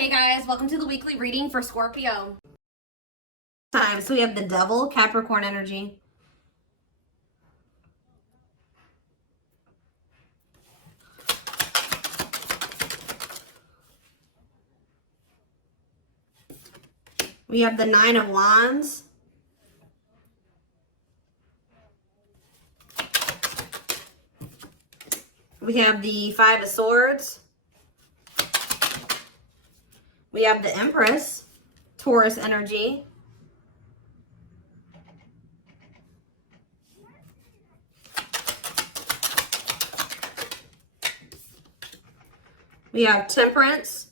Hey guys, welcome to the weekly reading for Scorpio. So we have the Devil, Capricorn energy. We have the Nine of Wands. We have the Five of Swords. We have the Empress, Taurus energy. We have Temperance,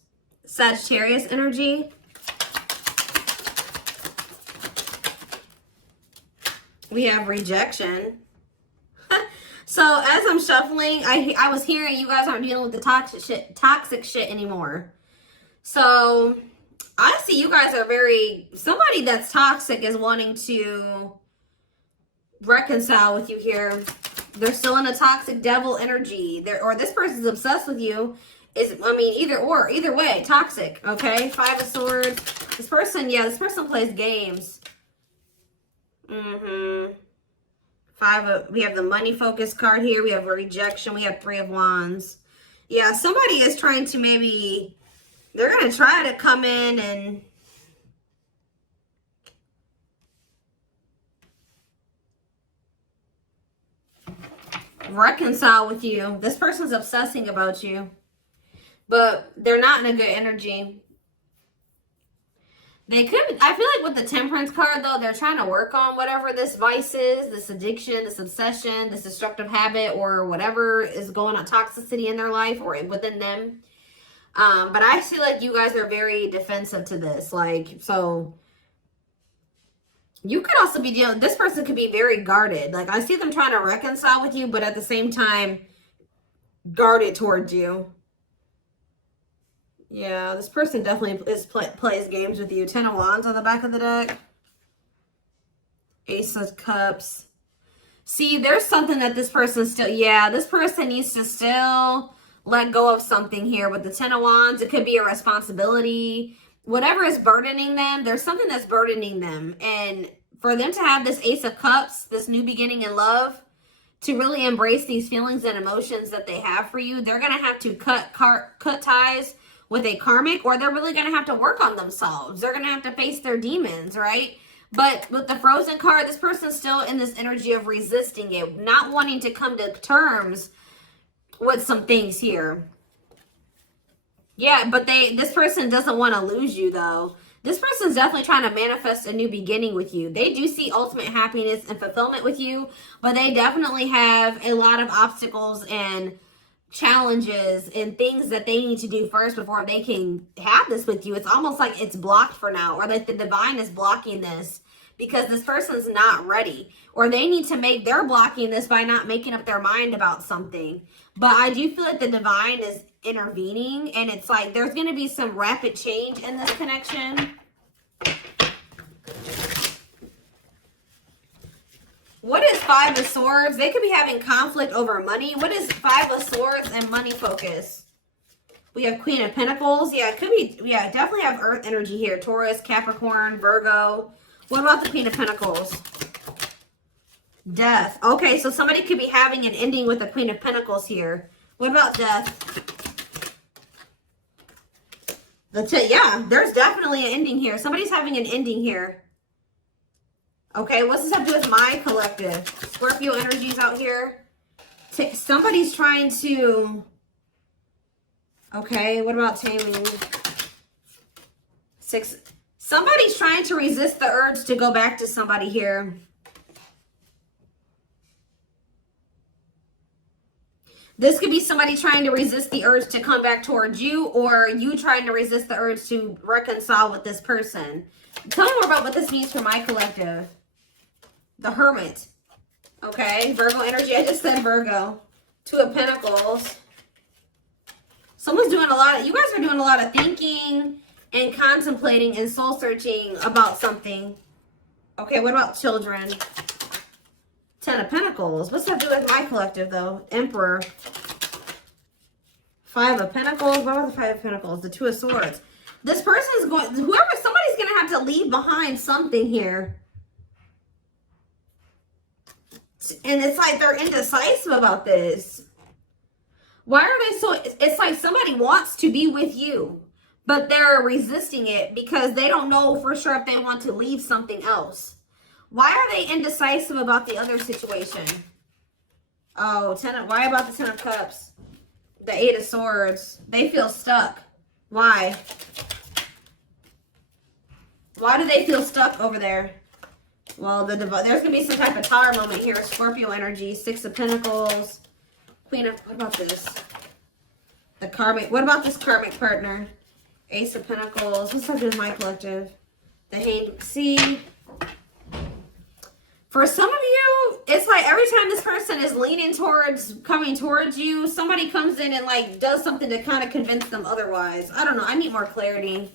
Sagittarius energy. We have Rejection. So as I'm shuffling, I was hearing you guys aren't dealing with the toxic shit anymore. So I see you guys are somebody that's toxic is wanting to reconcile with you here. They're still in a toxic devil energy. Or this person's obsessed with you. Either way, toxic, okay? Five of Swords. This person plays games. We have the money focus card here. We have Rejection. We have Three of Wands. Yeah, somebody is trying to they're going to try to come in and reconcile with you. This person's obsessing about you, but they're not in a good energy. I feel like with the Temperance card, though, they're trying to work on whatever this vice is, this addiction, this obsession, this destructive habit, or whatever is going on, toxicity in their life or within them. But I feel like you guys are very defensive to this. So you could also be this person could be very guarded. Like, I see them trying to reconcile with you, but at the same time, guarded towards you. Yeah, this person definitely plays games with you. Ten of Wands on the back of the deck. Ace of Cups. See, there's something that this person this person needs to still let go of something here. With the Ten of Wands, it could be a responsibility. Whatever is burdening them, there's something that's burdening them. And for them to have this Ace of Cups, this new beginning in love, to really embrace these feelings and emotions that they have for you, they're going to have to cut ties with a karmic, or they're really going to have to work on themselves. They're going to have to face their demons, right? But with the Frozen card, this person's still in this energy of resisting it, not wanting to come to terms with some things here. Yeah, but this person doesn't want to lose you, though. This person's definitely trying to manifest a new beginning with you. They do see ultimate happiness and fulfillment with you, but they definitely have a lot of obstacles and challenges and things that they need to do first before they can have this with you. It's almost like it's blocked for now, or like the divine is blocking this because this person's not ready, or they're blocking this by not making up their mind about something. But I do feel like the divine is intervening, and it's like there's going to be some rapid change in this connection. What is Five of Swords? They could be having conflict over money. What is Five of Swords and money focus? We have Queen of Pentacles. Yeah, it could be. Yeah, definitely have Earth energy here. Taurus, Capricorn, Virgo. What about the Queen of Pentacles? Death. Okay, so somebody could be having an ending with the Queen of Pentacles here. What about death? Yeah, there's definitely an ending here. Somebody's having an ending here. Okay, what's this have to do with my collective? Scorpio energies out here. Somebody's trying to... Okay, what about taming? Somebody's trying to resist the urge to go back to somebody here. This could be somebody trying to resist the urge to come back towards you, or you trying to resist the urge to reconcile with this person. Tell me more about what this means for my collective. The Hermit. Okay, Virgo energy. I just said Virgo. Two of Pentacles. Someone's doing you guys are doing a lot of thinking and contemplating and soul searching about something. Okay, what about children? Ten of Pentacles. What's that do with my collective, though? Emperor. Five of Pentacles. What was the Five of Pentacles? The Two of Swords. This person's going, somebody's going to have to leave behind something here. And it's like they're indecisive about this. Why are they so, it's like somebody wants to be with you, but they're resisting it because they don't know for sure if they want to leave something else. Why are they indecisive about the other situation? Oh, why about the 10 of Cups? The 8 of Swords. They feel stuck. Why? Why do they feel stuck over there? Well, there's going to be some type of tower moment here. Scorpio energy. 6 of Pentacles. Queen of, what about this? The karmic, what about this karmic partner? Ace of Pentacles. What's up with my collective? The Hanged. See? For some of you, it's like every time this person is leaning towards, coming towards you, somebody comes in and like does something to kind of convince them otherwise. I don't know. I need more clarity.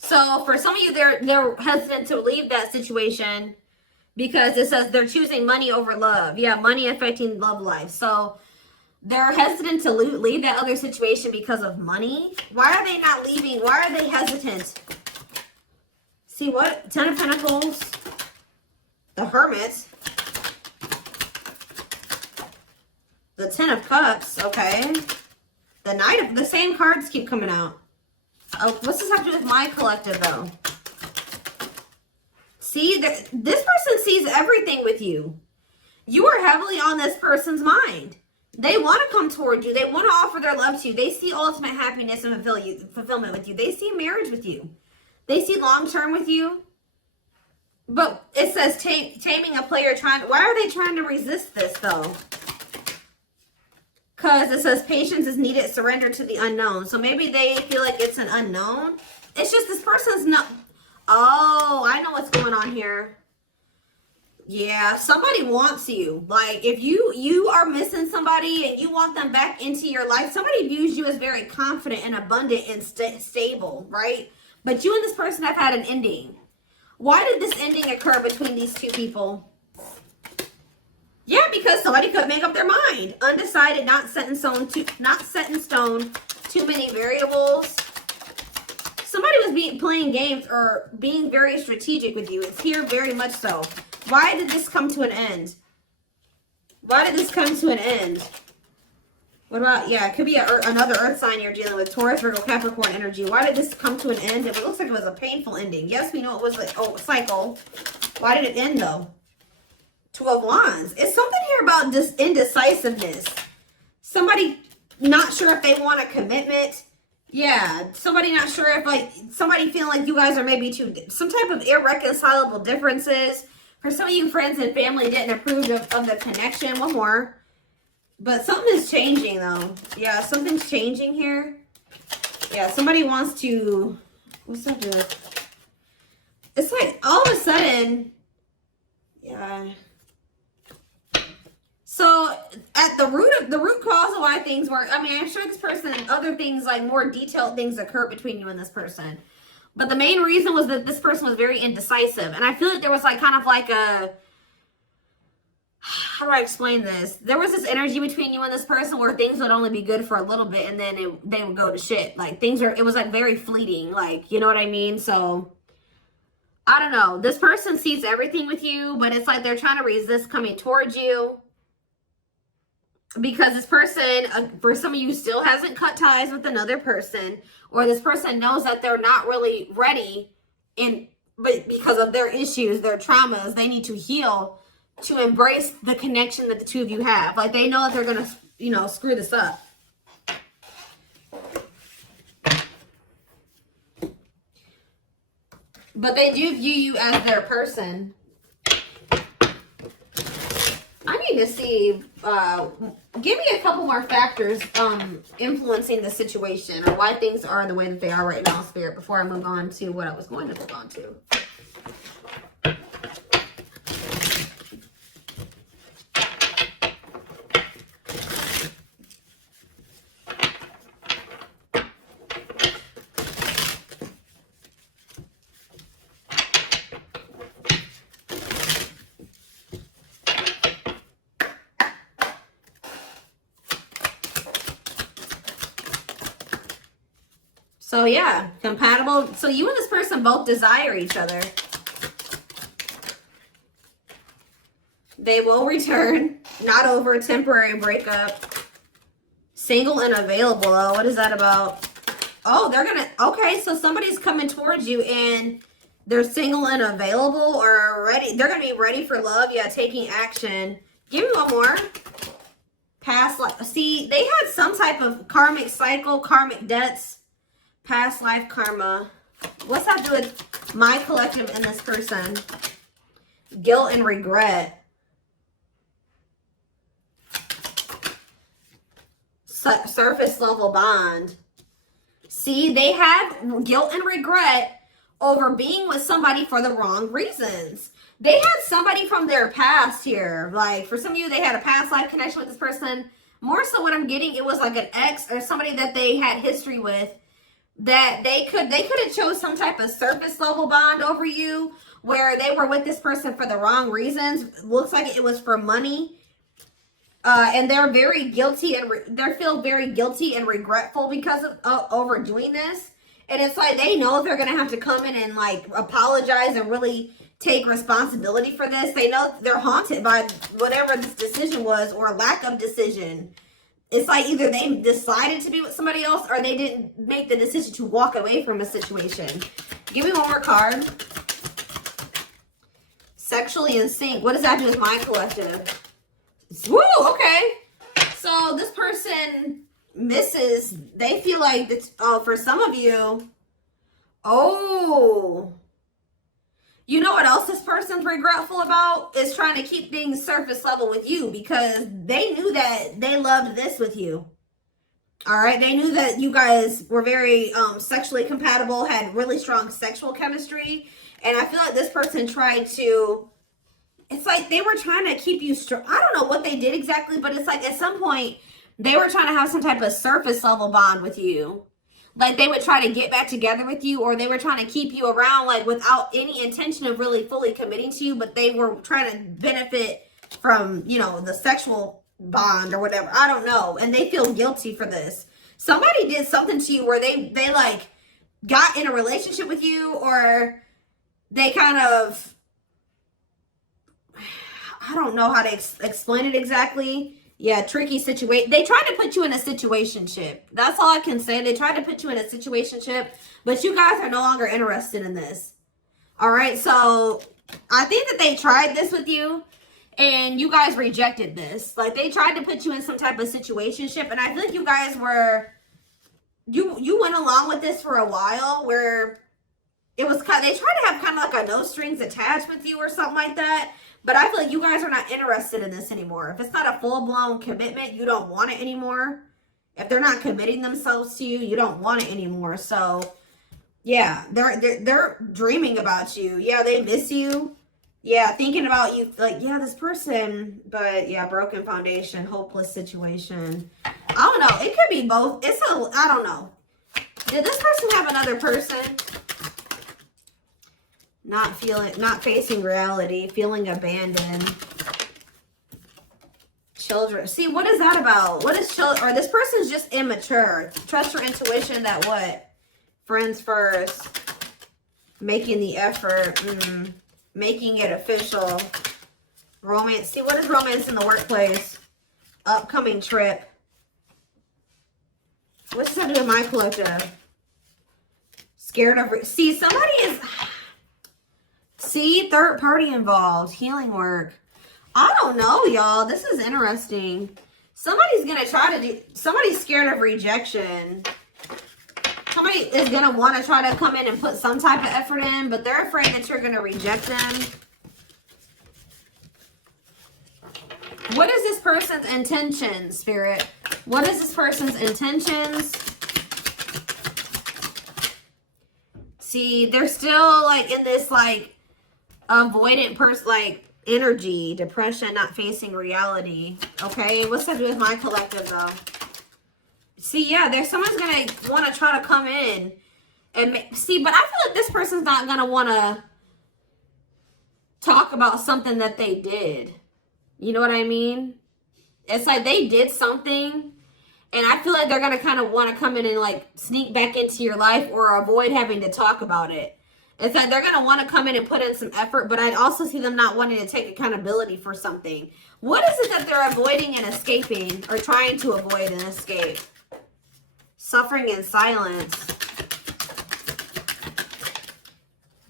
So for some of you, they're hesitant to leave that situation because it says they're choosing money over love. Yeah, money affecting love life. So they're hesitant to leave that other situation because of money. Why are they not leaving? Why are they hesitant? See what? 10 of Pentacles. The Hermit. The 10 of Cups. Okay. The Knight of... The same cards keep coming out. Oh, what's this have to do with my collective, though? See, this person sees everything with you. You are heavily on this person's mind. They want to come toward you. They want to offer their love to you. They see ultimate happiness and fulfillment with you. They see marriage with you. They see long-term with you. But it says taming a player trying... Why are they trying to resist this, though? Because it says patience is needed, surrender to the unknown. So maybe they feel like it's an unknown. It's just this person's not... Oh, I know what's going on here. Yeah, somebody wants you. Like, if you are missing somebody and you want them back into your life, somebody views you as very confident and abundant and stable, right? But you and this person have had an ending. Why did this ending occur between these two people? Yeah, because somebody could make up their mind. Undecided, not set in stone, too many variables. Somebody was playing games or being very strategic with you. It's here very much so. Why did this come to an end? Why did this come to an end? What about, yeah, it could be another earth sign you're dealing with. Taurus, Virgo, Capricorn energy. Why did this come to an end? It looks like it was a painful ending. Yes, we know it was a cycle. Why did it end, though? 2 of Wands. It's something here about just indecisiveness. Somebody not sure if they want a commitment. Yeah, somebody not sure if, like, somebody feeling like you guys are maybe some type of irreconcilable differences. For some of you, friends and family didn't approve of the connection. One more. But something is changing, though. Yeah, something's changing here. Yeah, somebody wants to... What's that do? It's like, all of a sudden... Yeah... So at the root cause of why things work, I mean, I'm sure this person and other things, like more detailed things occur between you and this person. But the main reason was that this person was very indecisive. And I feel like there was like kind of like a, how do I explain this? There was this energy between you and this person where things would only be good for a little bit and then they would go to shit. Like it was like very fleeting, like, you know what I mean? So I don't know. This person sees everything with you, but it's like they're trying to resist coming towards you. Because this person, for some of you, still hasn't cut ties with another person, or this person knows that they're not really ready, but because of their issues, their traumas, they need to heal to embrace the connection that the two of you have. Like they know that they're gonna, you know, screw this up. But they do view you as their person. I need to see, give me a couple more factors influencing the situation or why things are the way that they are right now, Spirit, before I move on to what I was going to move on to. So yeah, compatible. So you and this person both desire each other. They will return. Not over a temporary breakup. Single and available though. What is that about? Oh, they're gonna, okay, so somebody's coming towards you and they're single and available or ready. They're gonna be ready for love. Yeah, taking action. Give me one more. Past life. See, they had some type of karmic cycle, karmic debts, past life karma. What's that do with my collective and this person? Guilt and regret. Surface level bond. See, they have guilt and regret over being with somebody for the wrong reasons. They had somebody from their past here. Like, for some of you, they had a past life connection with this person. More so what I'm getting, it was like an ex or somebody that they had history with that they could have chose some type of surface level bond over you where they were with this person for the wrong reasons. Looks like it was for money. And they're very guilty and they feel very guilty and regretful because of overdoing this. And it's like they know they're going to have to come in and like apologize and really take responsibility for this. They know they're haunted by whatever this decision was or lack of decision. It's like either they decided to be with somebody else or they didn't make the decision to walk away from a situation. Give me one more card. Sexually in sync. What does that do with my collective? Woo, okay. So this person misses, they feel like, it's, oh, for some of you, oh, you know what else this person's regretful about? Is trying to keep things surface level with you because they knew that they loved this with you. All right. They knew that you guys were very sexually compatible, had really strong sexual chemistry. And I feel like this person tried to, it's like they were trying to keep you strong. I don't know what they did exactly, but it's like at some point they were trying to have some type of surface level bond with you. Like they would try to get back together with you, or they were trying to keep you around like without any intention of really fully committing to you, but they were trying to benefit from, you know, the sexual bond or whatever. I don't know. And they feel guilty for this. Somebody did something to you where they like got in a relationship with you, or they kind of, I don't know how to explain it exactly. Yeah, tricky situation. They tried to put you in a situationship. That's all I can say. They tried to put you in a situationship, but you guys are no longer interested in this. All right, so I think that they tried this with you, and you guys rejected this. Like, they tried to put you in some type of situationship, and I feel like you guys were, you went along with this for a while, where it was kind of, they tried to have kind of like a no strings attached with you or something like that. But I feel like you guys are not interested in this anymore. If it's not a full-blown commitment, you don't want it anymore. If they're not committing themselves to you, you don't want it anymore. So, yeah, they're dreaming about you. Yeah, they miss you. Yeah, thinking about you. Like, yeah, this person. But, yeah, broken foundation, hopeless situation. I don't know. It could be both. I don't know. Did this person have another person? Not facing reality, feeling abandoned. Children. See, what is that about? What is children? Or this person's just immature. Trust your intuition that what? Friends first. Making the effort. Making it official. Romance. See, what is romance in the workplace? Upcoming trip. What's that do with my collective? Scared of... See, somebody is... See, third party involved. Healing work. I don't know, y'all. This is interesting. Somebody's going to try to do... Somebody's scared of rejection. Somebody is going to want to try to come in and put some type of effort in, but they're afraid that you're going to reject them. What is this person's intentions, Spirit? What is this person's intentions? See, they're still like in this like avoidant person, like energy, depression, not facing reality. Okay, what's that do with my collective though? See, yeah, there's someone's gonna want to try to come in and see, but I feel like this person's not gonna want to talk about something that they did. You know what I mean? It's like they did something And I feel like they're going to kind of want to come in and like sneak back into your life or avoid having to talk about it. It's like they're going to want to come in and put in some effort, but I'd also see them not wanting to take accountability for something. What is it that they're avoiding and escaping, or trying to avoid and escape? Suffering in silence.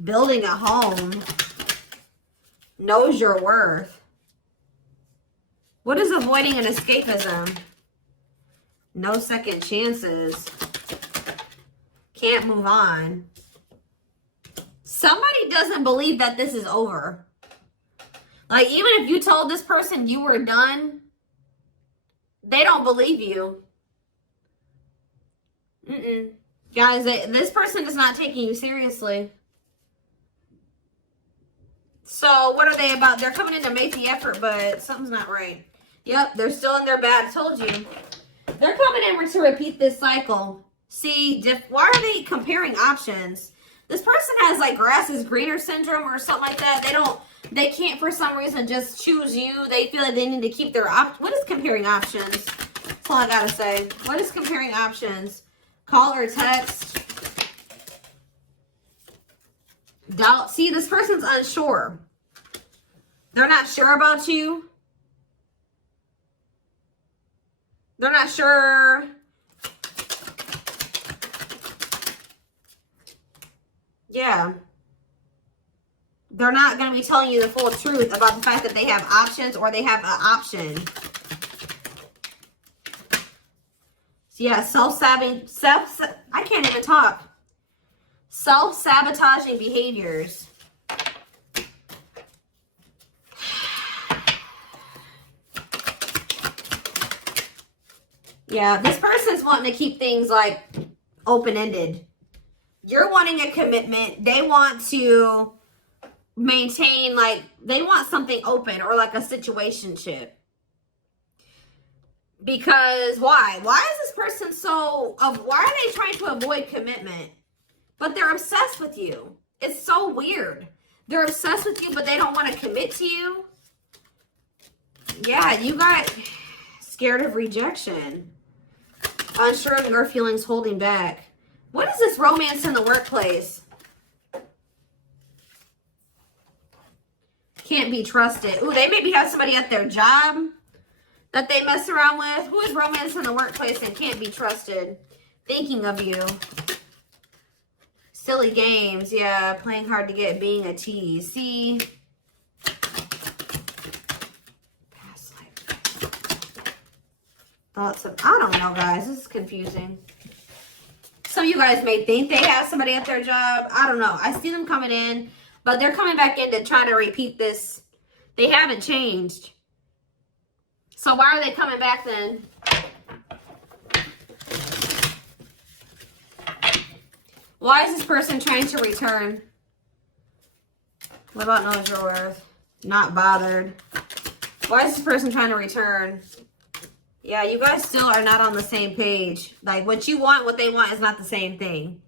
Building a home. Knows your worth. What is avoiding and escapism? No second chances. Can't move on. Somebody doesn't believe that this is over. Like, even if you told this person you were done, they don't believe you. Guys, this person is not taking you seriously. So, what are they about? They're coming in to make the effort, but something's not right. Yep, they're still in their bad. I told you. They're coming in to repeat this cycle. See, why are they comparing options? This person has like grass is greener syndrome or something like that. They can't for some reason just choose you. They feel like they need to keep their what is comparing options? That's all I gotta say. What is comparing options? Call or text. Doubt. See, this person's unsure. They're not sure about you. They're not sure. Yeah. They're not going to be telling you the full truth about the fact that they have options or they have an option. So yeah, I can't even talk. Self-sabotaging behaviors. Yeah, this person's wanting to keep things like open-ended. You're wanting a commitment. They want to maintain, like, they want something open or like a situationship. Because why? Why is this person why are they trying to avoid commitment? But they're obsessed with you. It's so weird. They're obsessed with you, but they don't want to commit to you. Yeah, you got scared of rejection. Unsure of your feelings, holding back. What is this romance in the workplace? Can't be trusted. Ooh, they maybe have somebody at their job that they mess around with. Who is romance in the workplace and can't be trusted? Thinking of you. Silly games. Yeah, playing hard to get, being a tease. See? Past life. Thoughts of, I don't know, guys. This is confusing. Some of you guys may think they have somebody at their job. I don't know. I see them coming in, but they're coming back in to try to repeat this. They haven't changed. So why are they coming back then? Why is this person trying to return? What about knows your worth? Not bothered. Why is this person trying to return? Yeah, you guys still are not on the same page. Like, what you want, what they want is not the same thing.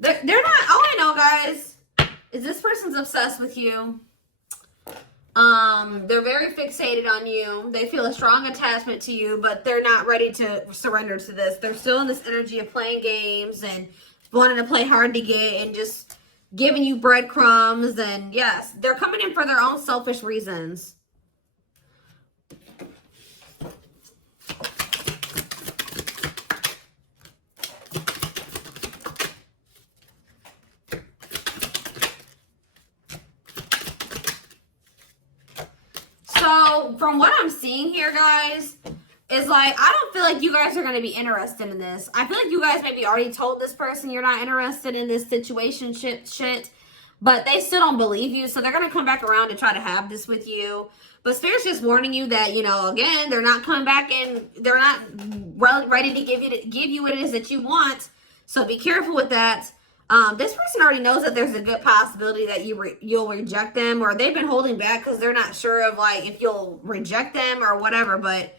They're not, all I know, guys, is this person's obsessed with you. They're very fixated on you. They feel a strong attachment to you, but they're not ready to surrender to this. They're still in this energy of playing games and wanting to play hard to get and just giving you breadcrumbs. And yes, they're coming in for their own selfish reasons. So from what I'm seeing here, guys, is like, I don't feel like you guys are going to be interested in this. I feel like you guys maybe already told this person you're not interested in this situation shit, but they still don't believe you. So they're going to come back around to try to have this with you. But Spirit's just warning you that, you know, again, they're not coming back in. They're not ready to give you what it is that you want. So be careful with that. This person already knows that there's a good possibility that you'll reject them, or they've been holding back because they're not sure of like if you'll reject them or whatever. But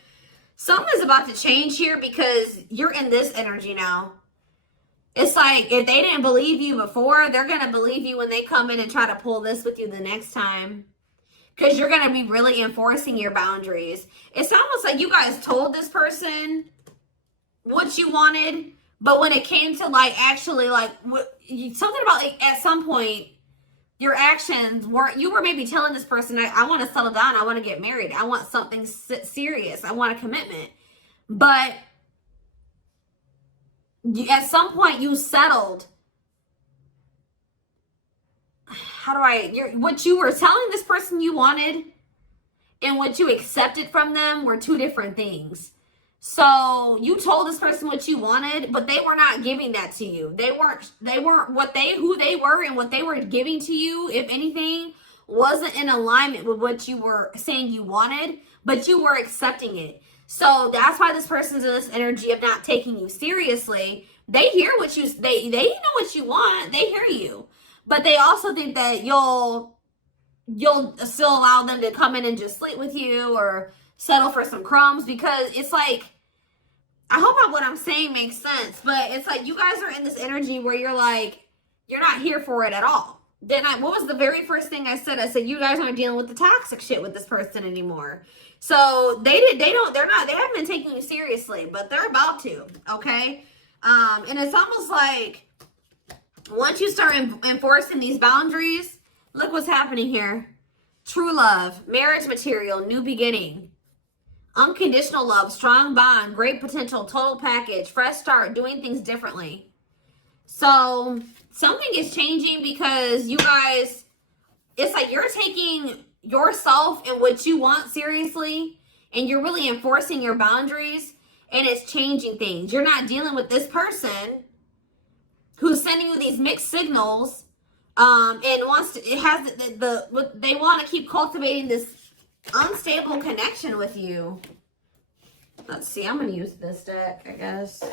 something is about to change here because you're in this energy now. It's like if they didn't believe you before, they're going to believe you when they come in and try to pull this with you the next time. Because you're going to be really enforcing your boundaries. It's almost like you guys told this person what you wanted, but when it came to like actually like something about like at some point your actions weren't, you were maybe telling this person, I want to settle down, I want to get married, I want something serious, I want a commitment, but at some point you settled. What you were telling this person you wanted and what you accepted from them were two different things. So you told this person what you wanted, but they were not giving that to you. They weren't who they were, and what they were giving to you, if anything, wasn't in alignment with what you were saying you wanted, but you were accepting it. So that's why this person's in this energy of not taking you seriously. They hear what they know what you want. They hear you. But they also think that you'll still allow them to come in and just sleep with you or settle for some crumbs, because it's like, I hope what I'm saying makes sense, but it's like you guys are in this energy where you're like, you're not here for it at all. Then what was the very first thing I said? I said, you guys aren't dealing with the toxic shit with this person anymore. So they haven't been taking you seriously, but they're about to, okay? And it's almost like once you start enforcing these boundaries, look what's happening here. True love, marriage material, new beginning, unconditional love, strong bond, great potential, total package, fresh start, doing things differently. So something is changing because you guys, it's like you're taking yourself and what you want seriously, and you're really enforcing your boundaries, and it's changing things. You're not dealing with this person who's sending you these mixed signals, and wants to, they want to keep cultivating this unstable connection with you. Let's see, I'm going to use this deck, I guess.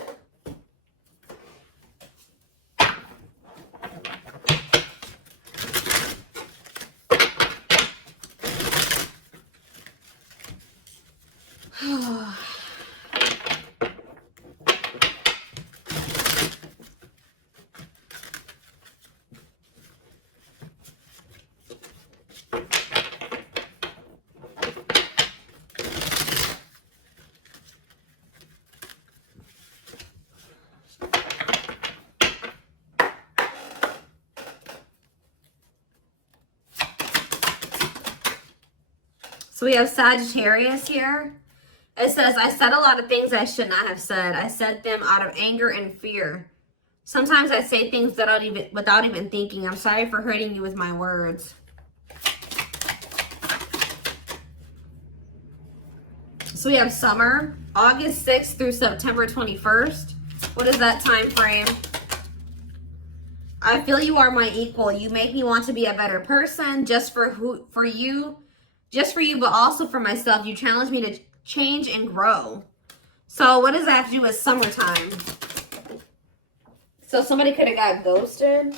So we have Sagittarius here. It says, I said a lot of things I should not have said. I said them out of anger and fear. Sometimes I say things without even thinking. I'm sorry for hurting you with my words. So we have summer, August 6th through September 21st. What is that time frame? I feel you are my equal. You make me want to be a better person just for you, but also for myself. You challenge me to change and grow. So what does that have to do with summertime? So somebody could have got ghosted.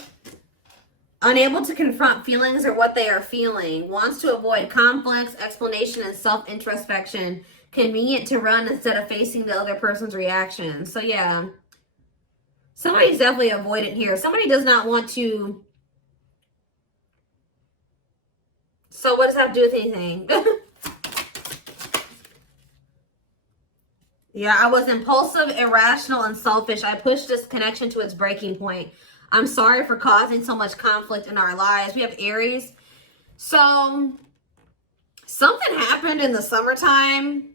Unable to confront feelings or what they are feeling. Wants to avoid conflicts, explanation, and self-introspection. Convenient to run instead of facing the other person's reaction. So yeah. Somebody's definitely avoidant here. Somebody does not want to. So what does that have to do with anything? Yeah, I was impulsive, irrational, and selfish. I pushed this connection to its breaking point. I'm sorry for causing so much conflict in our lives. We have Aries. So something happened in the summertime.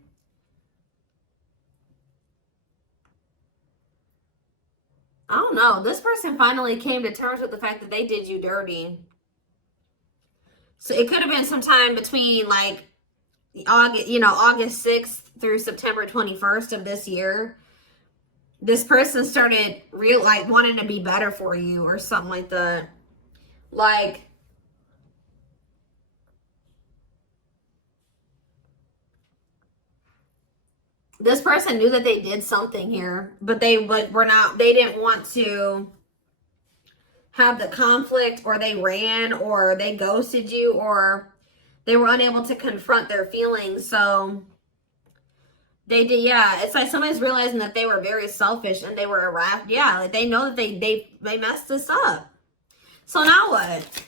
I don't know. This person finally came to terms with the fact that they did you dirty. So it could have been sometime between like August 6th through September 21st of this year. This person started wanting to be better for you or something like that. Like, this person knew that they did something here, but they didn't want to have the conflict, or they ran, or they ghosted you, or they were unable to confront their feelings. So They did, yeah. It's like somebody's realizing that they were very selfish and they were irrational. Yeah, like they know that they messed this up. So now what?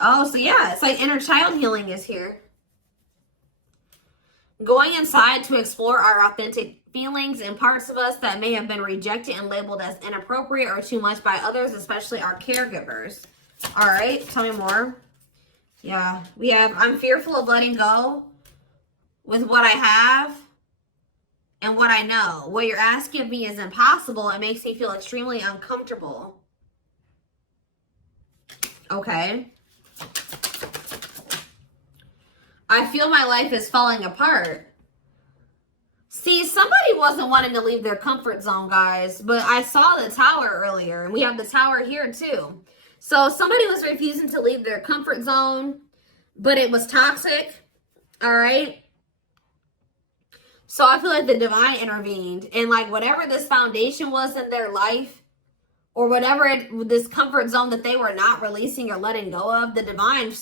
Oh, so yeah, it's like inner child healing is here. Going inside to explore our authentic feelings and parts of us that may have been rejected and labeled as inappropriate or too much by others, especially our caregivers. All right, tell me more. Yeah, we have, I'm fearful of letting go with what I have and what I know. What you're asking of me is impossible. It makes me feel extremely uncomfortable. Okay. I feel my life is falling apart. See, somebody wasn't wanting to leave their comfort zone, guys, but I saw the tower earlier, and we have the tower here too. So somebody was refusing to leave their comfort zone, but it was toxic, all right? So I feel like the divine intervened, and like whatever this foundation was in their life, or whatever this comfort zone that they were not releasing or letting go of, the divine,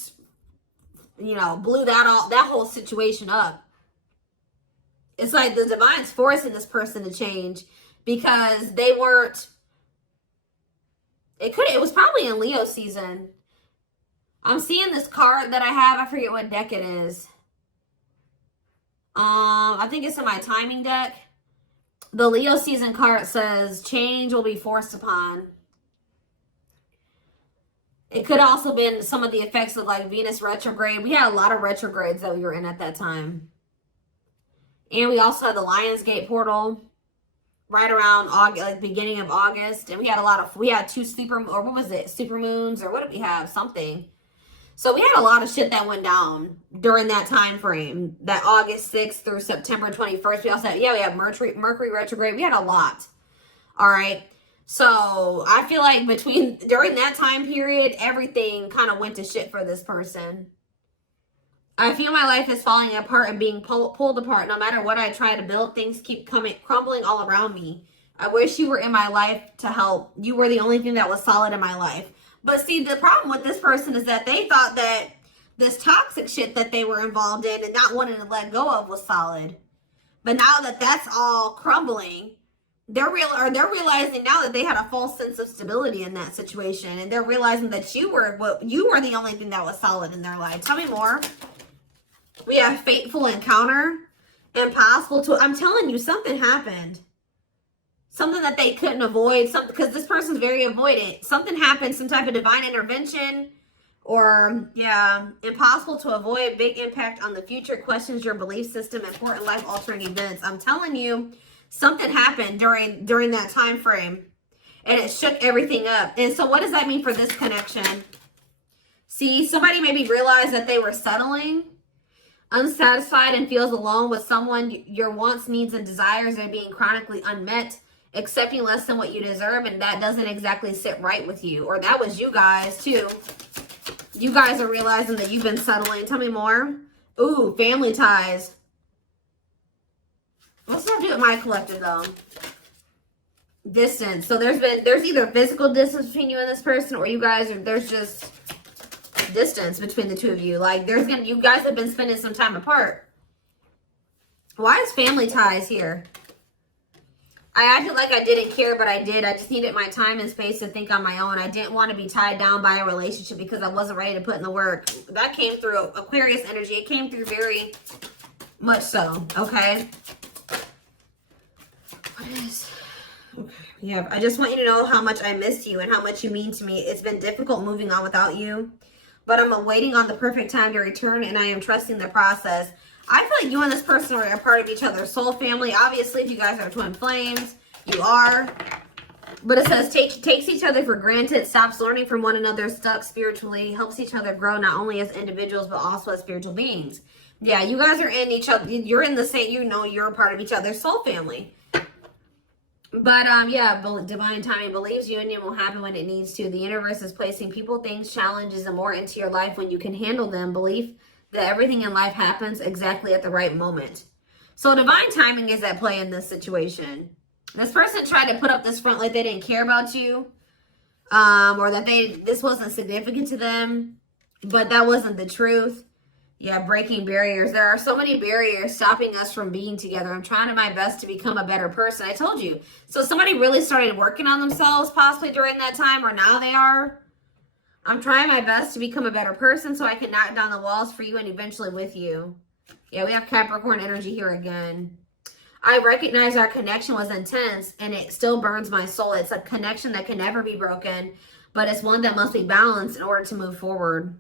you know, blew that whole situation up. It's like the divine's forcing this person to change because they weren't. It was probably in Leo season. I'm seeing this card that I have. I forget what deck it is. I think it's in my timing deck. The Leo season card says change will be forced upon. It could also been some of the effects of like Venus retrograde. We had a lot of retrogrades that we were in at that time. And we also had the Lionsgate portal right around August, like beginning of August. And we had two super moons, or what did we have? Something. So we had a lot of shit that went down during that time frame, that August 6th through September 21st. We also had, we had Mercury retrograde. We had a lot. All right. So I feel like during that time period, everything kind of went to shit for this person. I feel my life is falling apart and being pulled apart. No matter what I try to build, things keep crumbling all around me. I wish you were in my life to help. You were the only thing that was solid in my life. But see, the problem with this person is that they thought that this toxic shit that they were involved in and not wanting to let go of was solid. But now that that's all crumbling, they're realizing now that they had a false sense of stability in that situation, and they're realizing that you were the only thing that was solid in their life. Tell me more. We have fateful encounter, impossible to. I'm telling you, something happened. Something that they couldn't avoid. Because this person's very avoidant. Something happened. Some type of divine intervention, or impossible to avoid. Big impact on the future. Questions your belief system. Important life altering events. I'm telling you, something happened during that time frame, and it shook everything up. And so what does that mean for this connection? See, somebody maybe realized that they were settling, unsatisfied, and feels alone with someone. Your wants, needs, and desires are being chronically unmet, accepting less than what you deserve, and that doesn't exactly sit right with you. Or that was you guys too. You guys are realizing that you've been settling. Tell me more. Ooh, family ties. What's that do with my collective though? Distance. So there's either physical distance between you and this person, or there's just distance between the two of you. Like you guys have been spending some time apart. Why is family ties here? I acted like I didn't care, but I did. I just needed my time and space to think on my own. I didn't want to be tied down by a relationship because I wasn't ready to put in the work. That came through Aquarius energy. It came through very much so. Okay. What is... Okay. Yeah, I just want you to know how much I missed you and how much you mean to me. It's been difficult moving on without you, but I'm waiting on the perfect time to return, and I am trusting the process. I feel like you and this person are a part of each other's soul family. Obviously, if you guys are twin flames, you are. But it says takes each other for granted, stops learning from one another, stuck spiritually, helps each other grow not only as individuals but also as spiritual beings. Yeah, you guys are in each other. You're in the same. You're a part of each other's soul family. But divine timing believes union will happen when it needs to. The universe is placing people, things, challenges, and more into your life when you can handle them. Belief that everything in life happens exactly at the right moment. So divine timing is at play in this situation. This person tried to put up this front like they didn't care about you, or that this wasn't significant to them, but that wasn't the truth. Yeah, breaking barriers. There are so many barriers stopping us from being together. I'm trying my best to become a better person. I told you. So somebody really started working on themselves possibly during that time, or now they are. I'm trying my best to become a better person so I can knock down the walls for you and eventually with you. Yeah, we have Capricorn energy here again. I recognize our connection was intense and it still burns my soul. It's a connection that can never be broken, but it's one that must be balanced in order to move forward.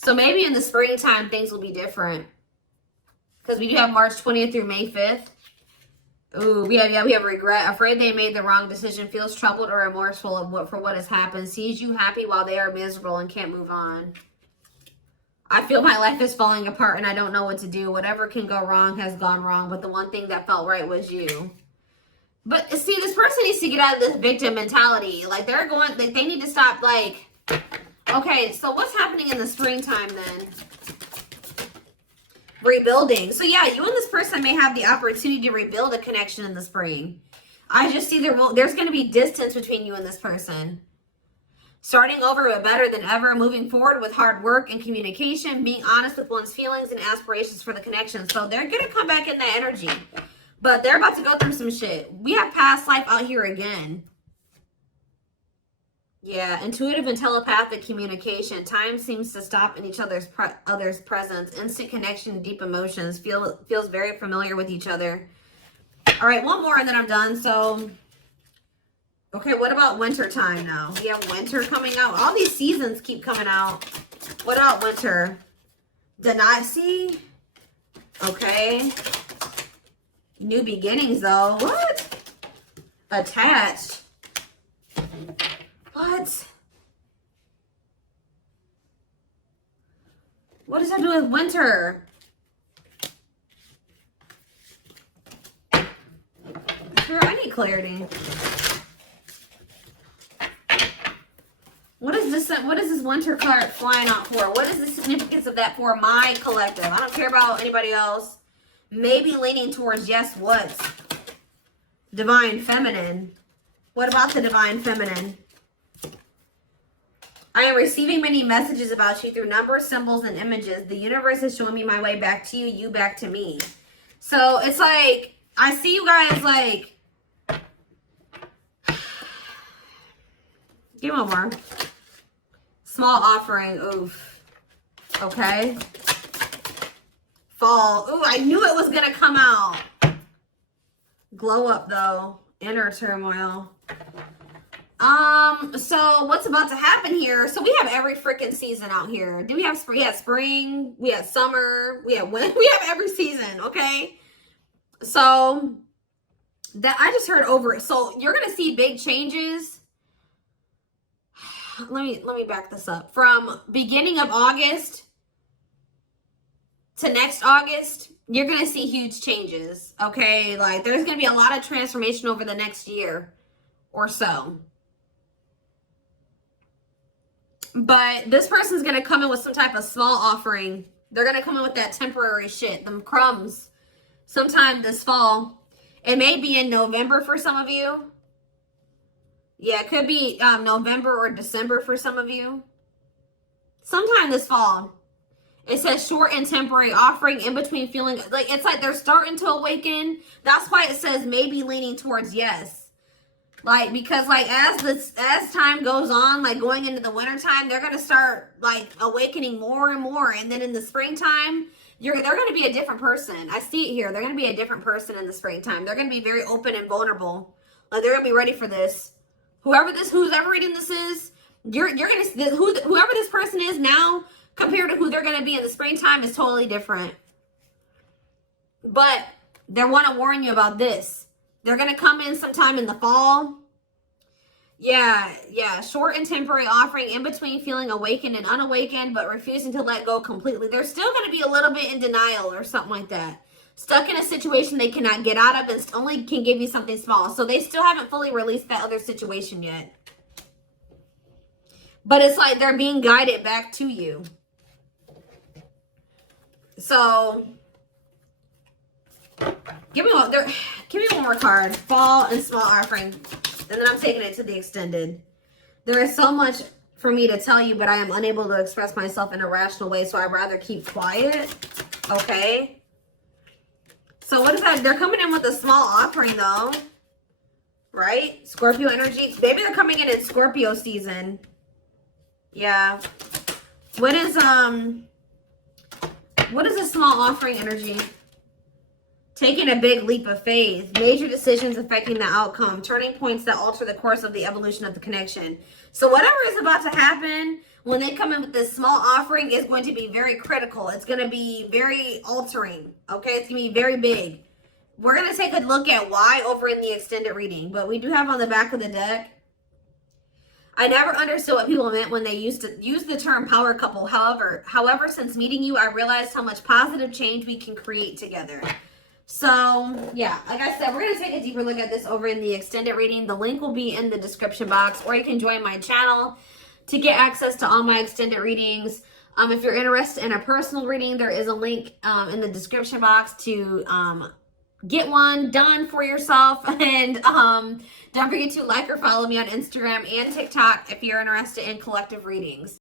So maybe in the springtime, things will be different. Because we do have March 20th through May 5th. Ooh, we have regret. Afraid they made the wrong decision. Feels troubled or remorseful for what has happened. Sees you happy while they are miserable and can't move on. I feel my life is falling apart and I don't know what to do. Whatever can go wrong has gone wrong. But the one thing that felt right was you. But see, this person needs to get out of this victim mentality. Like they need to stop like... Okay, so what's happening in the springtime then? Rebuilding. So yeah, you and this person may have the opportunity to rebuild a connection in the spring. I just see there's going to be distance between you and this person. Starting over but better than ever, moving forward with hard work and communication, being honest with one's feelings and aspirations for the connection. So they're going to come back in that energy. But they're about to go through some shit. We have past life out here again. Yeah, intuitive and telepathic communication. Time seems to stop in each other's presence. Instant connection, deep emotions. Feels very familiar with each other. All right, one more and then I'm done. So, okay, what about winter time now? We have winter coming out. All these seasons keep coming out. What about winter? See? Okay. New beginnings though. What? Attached. What? What does that do with winter? Sure, I need clarity. What is this winter card flying out for? What is the significance of that for my collective? I don't care about anybody else. Maybe leaning towards yes, what? Divine feminine. What about the divine feminine? I am receiving many messages about you through numbers, symbols, and images. The universe is showing me my way back to you, you back to me. So it's like, I see you guys like, give me one more. Small offering, oof. Okay. Fall, ooh, I knew it was gonna come out. Glow up though, inner turmoil. So what's about to happen here? So we have every freaking season out here. Do we have spring? We have spring, we have summer, we have winter, we have every season, okay? So that I just heard over. So you're gonna see big changes. Let me back this up. From beginning of August to next August, you're gonna see huge changes, okay? Like there's gonna be a lot of transformation over the next year or so. But this person's going to come in with some type of small offering. They're going to come in with that temporary shit, them crumbs, sometime this fall. It may be in November for some of you. Yeah, it could be November or December for some of you. Sometime this fall. It says short and temporary offering in between feeling. Like it's like they're starting to awaken. That's why it says maybe leaning towards yes. Like, because like as time goes on, like going into the winter time, they're gonna start like awakening more and more, and then in the springtime, they're gonna be a different person. I see it here. They're gonna be a different person in the springtime. They're gonna be very open and vulnerable. Like they're gonna be ready for this. Who's ever reading this is, you're gonna whoever this person is now compared to who they're gonna be in the springtime is totally different. But they want to warn you about this. They're going to come in sometime in the fall. Yeah. Short and temporary offering in between feeling awakened and unawakened, but refusing to let go completely. They're still going to be a little bit in denial or something like that. Stuck in a situation they cannot get out of and only can give you something small. So they still haven't fully released that other situation yet. But it's like they're being guided back to you. So give me one more card. Fall and small offering. And then I'm taking it to the extended. There is so much for me to tell you, but I am unable to express myself in a rational way, so I'd rather keep quiet. Okay. So what is that? They're coming in with a small offering though. Right? Scorpio energy. Maybe they're coming in Scorpio season. Yeah. What is a small offering energy? Taking a big leap of faith. Major decisions affecting the outcome. Turning points that alter the course of the evolution of the connection. So whatever is about to happen when they come in with this small offering is going to be very critical. It's going to be very altering. Okay? It's going to be very big. We're going to take a look at why over in the extended reading. But we do have on the back of the deck, I never understood what people meant when they used to use the term power couple. However, since meeting you, I realized how much positive change we can create together. So, yeah, like I said, we're going to take a deeper look at this over in the extended reading. The link will be in the description box, or you can join my channel to get access to all my extended readings. If you're interested in a personal reading, there is a link in the description box to get one done for yourself. And don't forget to like or follow me on Instagram and TikTok if you're interested in collective readings.